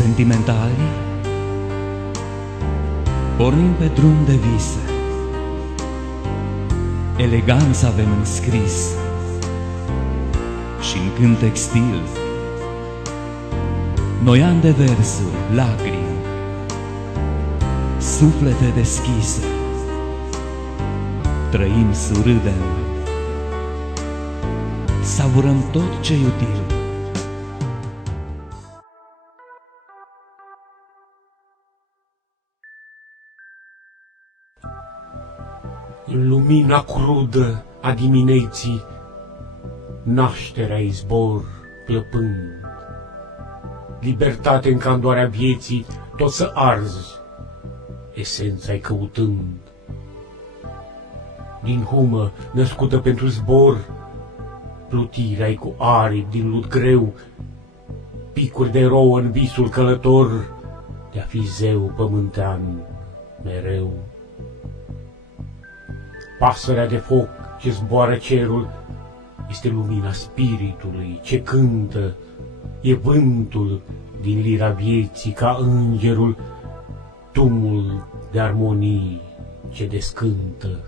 Sentimentali, pornim pe drum de vise, eleganță avem înscris și în cântec stil, noi ani de versuri, lacrimi, suflete deschise, trăim, surâdem, savurăm tot ce-i util. În lumina crudă a dimineții, nașterea-i zbor plăpând. Libertate în candoarea vieții, tot să arzi, esența-i căutând. Din humă născută pentru zbor, plutirea-i cu aripi din lut greu, picuri de rouă în visul călător, de-a fi zeu pământean mereu. Pasărea de foc ce zboară cerul este lumina spiritului ce cântă, e vântul din lira vieții ca îngerul, tumul de armonii ce descântă.